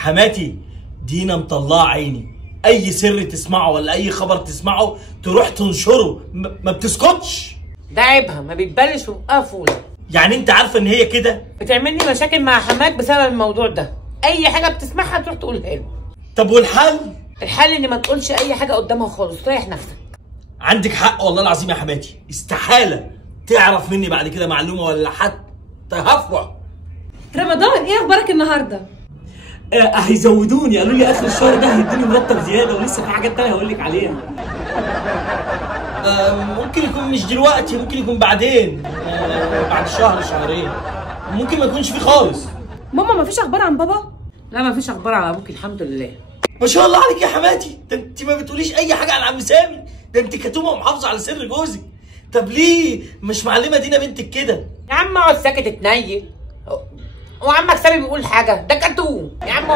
حماتي دينا مطلعه عيني، اي سر تسمعه ولا اي خبر تسمعه تروح تنشره، ما بتسكتش. ده عيبها، ما بيتبلش وبقى فوله. يعني انت عارفه ان هي كده بتعمل لي مشاكل مع حماك بسبب الموضوع ده، اي حاجه بتسمعها تروح تقولها له. طب والحل؟ الحل ان ما تقولش اي حاجه قدامها خالص، ريح نفسك. عندك حق والله العظيم يا حماتي، استحاله تعرف مني بعد كده معلومه ولا حتى هفوه. رمضان ايه اخبارك النهارده؟ هيزودوني، قالوا لي اخر الشهر ده هيدوني مرتب زياده، ولسه في حاجات تانيه هقول لك عليها. ممكن يكون مش دلوقتي، ممكن يكون بعدين، بعد شهر شهرين، ممكن ما يكونش فيه خالص. ماما مفيش اخبار عن بابا؟ لا مفيش اخبار على ابوك الحمد لله. ما شاء الله عليك يا حماتي، ده انت ما بتقوليش اي حاجه عن عم سامي، ده انت كتومه ومحافظه على سر جوزك. طب ليه مش معلمه دينا بنتك كده؟ يا عم اقعد ساكت اتنيل، وعمك سامي بيقول حاجه؟ ده كتوم يا عم.